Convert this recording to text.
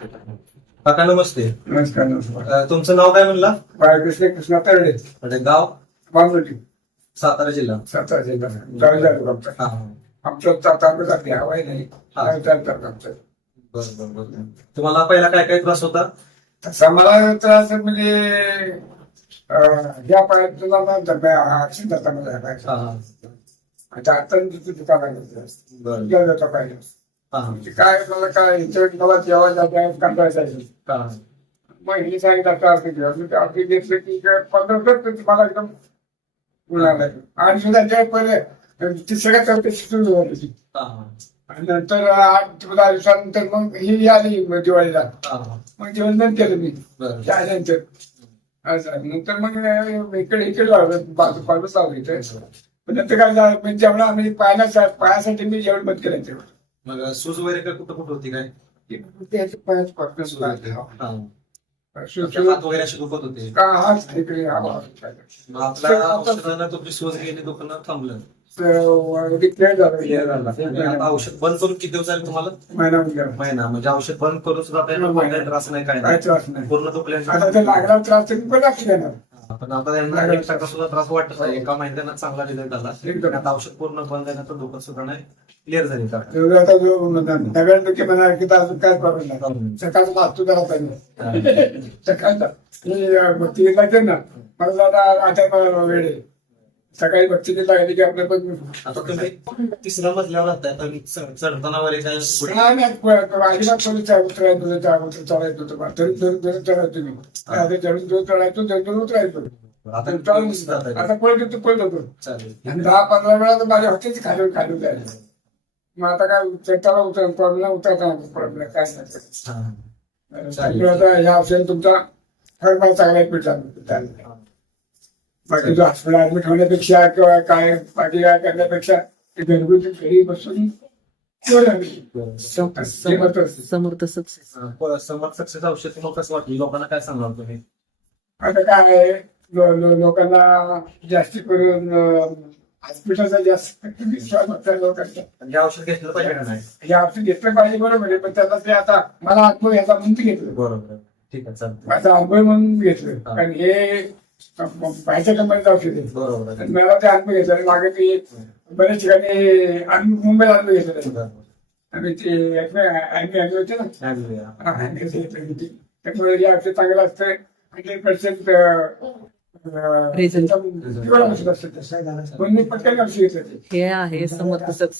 काका नमस्ते. नमस्कार नमस्कार. अ, तुमचं नाव काय म्हणला? बाळकृष्ण कृष्णा तरडे म्हणजे गाव? बांगोटी सातारा जिल्हा. सातारा जिल्हा. गावी जातो आमचं हा. आमचं तालुका जाते हवाय नाही. हा. गावी चालतात आमचं बरं बरं बरं. तुम्हाला पहिला काय काय त्रास होता? तसा मला त्रास म्हणजे अं, या पायात तुला ऍक्सिडेंट हा पायाचा हा आता आता दुकानात बरं. जाता पाहिजे म्हणजे काय मला काय मला जेवायला कंटाळायचं हा. मग हे सांगितलं आता म्हणजे अर्धी घेतलं की पंधरा मला एकदम उन्हाळा आणि सुद्धा त्या पहिले ती सगळ्यात चौथी सुरू झाली नंतर आठ दहा दिवसानंतर मग ही आली दिवाळीला. मग जेवण बंद केलं मी. त्यानंतर असं नंतर मग इकडे इकडे लावलं. बाजू बाजूच लावलं इथे. नंतर काय झालं जेवण आम्ही पाहण्याचा पायासाठी मी जेवण बंद केलं तेवढं. मग सूज वगैरे काय कुठं कुठं होती काय? त्याचे होती. वगैरे असे दुखत होते? का हात. इकडे हवा मग आपल्या औषधानं तुमची सूज गेली दुखणं थांबलं. आता औषध बंद करून किती दिवस झाले तुम्हाला? महिना म्हणजे महिना म्हणजे औषध बंद करून सुद्धा आपल्याला त्रास नाही काय त्रास नाही. पूर्ण लागला त्रास तरी पण पण आता यांना एक टक्का सुद्धा त्रास वाटत नाही. एका महिन्यानं चांगला रिझल्ट आला. आणि आता औषध पूर्ण बंद झाल्यानंतर दुखत सुद्धा नाही क्लिअर झाली. का आता जो नव्याण्णव की अजून काय प्रॉब्लेम नाही. सकाळचा नाश्तो जरा पाहिजे सकाळचा. मी ना. मला जरा आता मला वेळ आहे. सकाळी भक्ती लागली की आपलं पण आता तुम्ही तिसऱ्या मजल्यावर राहताय तर चढ- चढताना वगैरे काय अजिबात उतरायचं चढायचं होतं बा. चढायचो मी. आता चढून धरून चढायचो उतरायचो. आता चालून किती जाताय? आता पळत होतो पळत होतो चालेल. आणि दहा पंधरा वेळा तर माझ्या हॉटेलची खाली खाली जायचं. मग आता काय चढताना उतर प्रॉब्लेम उतरताना प्रॉब्लेम काय हा. आता ह्या औषध तुमचा मला चांगला बाकी जो हॉस्पिटल ऍडमिट होण्यापेक्षा किंवा काय बाकी काय करण्यापेक्षा ते घरगुती घरी बसून समर्थ सक्सेस. हा. समर सक्सेस औषध तुम्हाला कसं वाटलं लोकांना काय सांगणार तुम्ही? आता काय आहे लोकांना जास्ती करून हॉस्पिटलचा जास्त विश्वास होता लोकांचा. हे औषध घेतलं पाहिजे का नाही? हे औषध घेतलं पाहिजे बरोबर आहे पण त्याचा ते आता मला अनुभव याचा म्हणून घेतलं. बरोबर. ठीक आहे चालतं माझा अनुभव म्हणून घेतलं. कारण हे बाहेरच्या कंपनीचं औषध आहे बरोबर. आहे. आणि मला ते अनुभव घेतला मागे ते बऱ्याच ठिकाणी आम्ही मुंबईला अनुभव घेतला. आम्ही ते आम्ही आम्ही होते ना. हे. औषध चांगलं असतं. Hundred percent Result. पटकन ते. हे आहे समर्थ सक्सेस